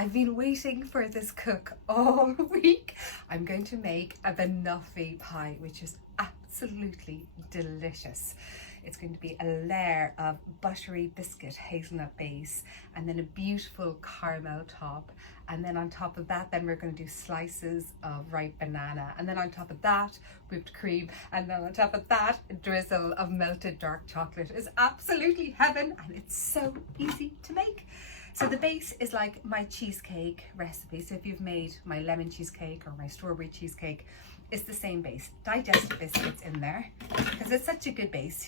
I've been waiting for this cook all week. I'm going to make a banoffee pie, which is absolutely delicious. It's going to be a layer of buttery biscuit hazelnut base and then a beautiful caramel top. And then on top of that, then we're going to do slices of ripe banana. And then on top of that, whipped cream. And then on top of that, a drizzle of melted dark chocolate. It's absolutely heaven and it's so easy to make. So the base is like my cheesecake recipe. So if you've made my lemon cheesecake or my strawberry cheesecake, it's the same base. Digestive biscuits in there because it's such a good base.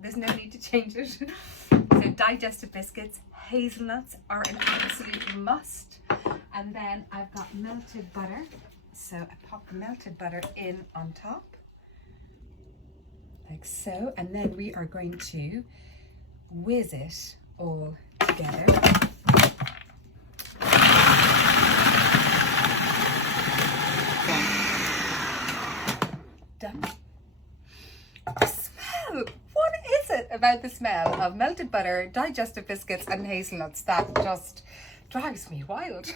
There's no need to change it. So digestive biscuits, hazelnuts are an absolute must. And then I've got melted butter. So I pop the melted butter in on top, like so. And then we are going to whiz it all together. Done. The smell! What is it about the smell of melted butter, digestive biscuits and hazelnuts that just drives me wild?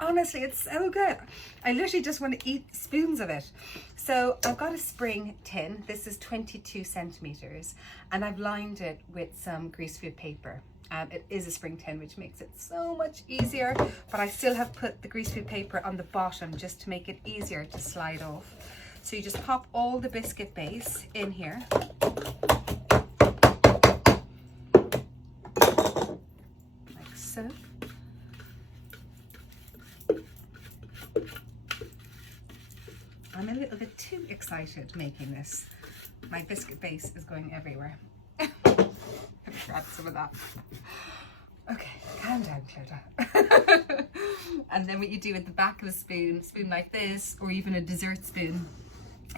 Honestly, it's so good. I literally just want to eat spoons of it. So I've got a spring tin. This is 22 centimeters and I've lined it with some greaseproof paper. It is a spring tin, which makes it so much easier, but I still have put the greaseproof paper on the bottom just to make it easier to slide off. So you just pop all the biscuit base in here. Like so. I'm a little bit too excited making this. My biscuit base is going everywhere. Grab some of that. Okay, calm down, Clodagh. And then what you do with the back of a spoon like this, or even a dessert spoon,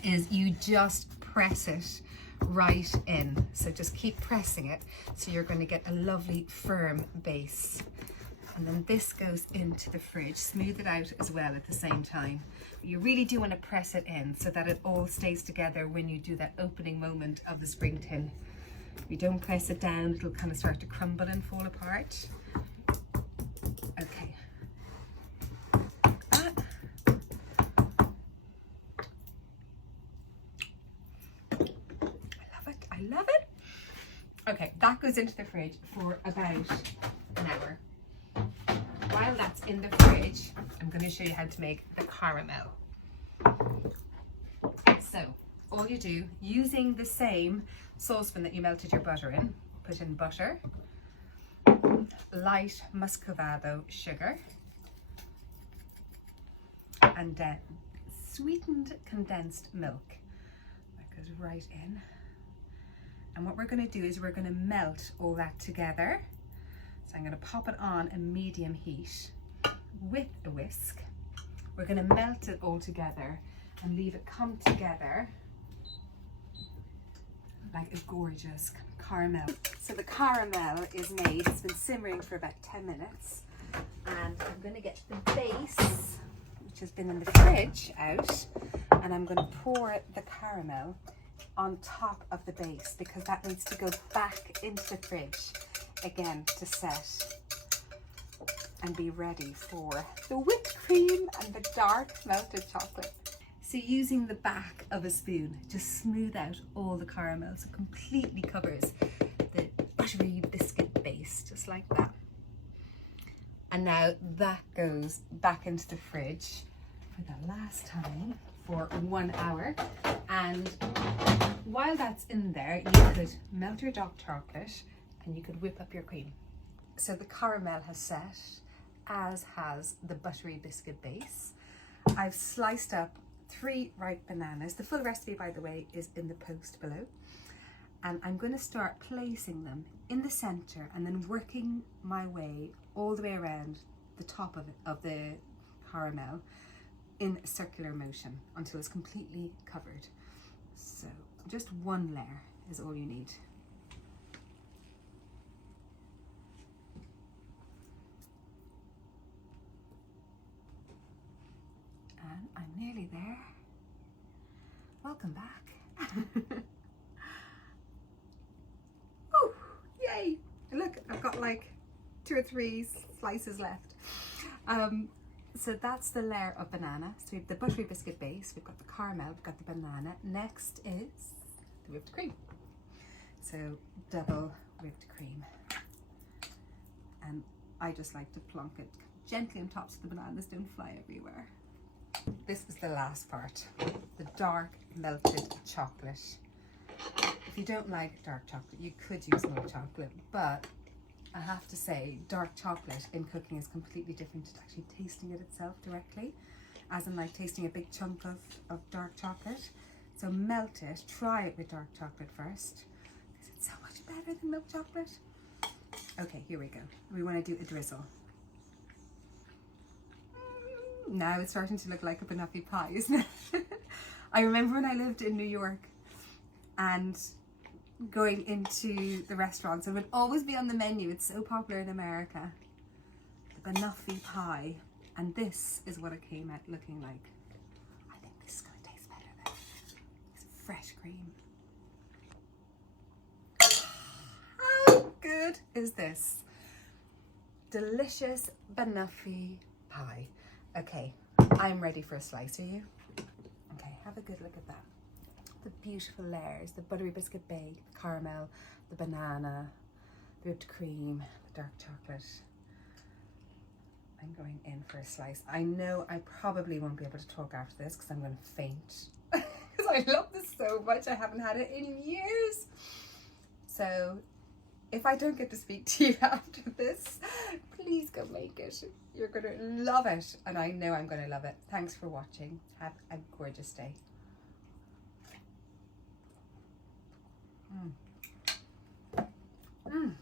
is you just press it right in. So just keep pressing it. So you're going to get a lovely firm base. And then this goes into the fridge. Smooth it out as well at the same time. But you really do want to press it in so that it all stays together when you do that opening moment of the spring tin. If you don't press it down, it'll kind of start to crumble and fall apart. Okay. I love it. Okay, that goes into the fridge for about an hour. While that's in the fridge, I'm going to show you how to make the caramel. So, all you do, using the same saucepan that you melted your butter in, put in butter, light muscovado sugar, and sweetened condensed milk. That goes right in. And what we're going to do is we're going to melt all that together. So I'm going to pop it on a medium heat with a whisk. We're going to melt it all together and leave it come together like a gorgeous caramel. So the caramel is made. It's been simmering for about 10 minutes. And I'm going to get the base, which has been in the fridge, out. And I'm going to pour the caramel on top of the base because that needs to go back into the fridge again to set and be ready for the whipped cream and the dark melted chocolate. So using the back of a spoon, just smooth out all the caramel so it completely covers the buttery biscuit base, just like that. And now that goes back into the fridge for the last time for 1 hour. And while that's in there, you could melt your dark chocolate and you could whip up your cream. So the caramel has set, as has the buttery biscuit base. I've sliced up 3 ripe bananas. The full recipe, by the way, is in the post below. And I'm going to start placing them in the center and then working my way all the way around the top of the caramel in a circular motion until it's completely covered. So just 1 layer is all you need. And I'm nearly there. Welcome back. Oh, yay! Look, I've got like 2 or 3 slices left. So that's the layer of banana. So we have the buttery biscuit base, we've got the caramel, we've got the banana. Next is the whipped cream. So double whipped cream. And I just like to plonk it gently on top so the bananas don't fly everywhere. This is the last part, the dark melted chocolate. If you don't like dark chocolate, you could use milk chocolate, but I have to say dark chocolate in cooking is completely different to actually tasting it itself directly, as in like tasting a big chunk of dark chocolate. So melt it, try it with dark chocolate first, because it's so much better than milk chocolate. Okay, here we go. We want to do a drizzle. Now it's starting to look like a Banoffee pie, isn't it? I remember when I lived in New York and going into the restaurants, it would always be on the menu. It's so popular in America. The Banoffee pie. And this is what it came out looking like. I think this is going to taste better though. It's fresh cream. How good is this? Delicious Banoffee pie. Okay, I'm ready for a slice, are you? Okay, have a good look at that. The beautiful layers, the buttery biscuit bake, the caramel, the banana, the whipped cream, the dark chocolate. I'm going in for a slice. I know I probably won't be able to talk after this because I'm going to faint. Because I love this so much. I haven't had it in years. So if I don't get to speak to you after this, please go make it. You're going to love it. And I know I'm going to love it. Thanks for watching. Have a gorgeous day. Mm.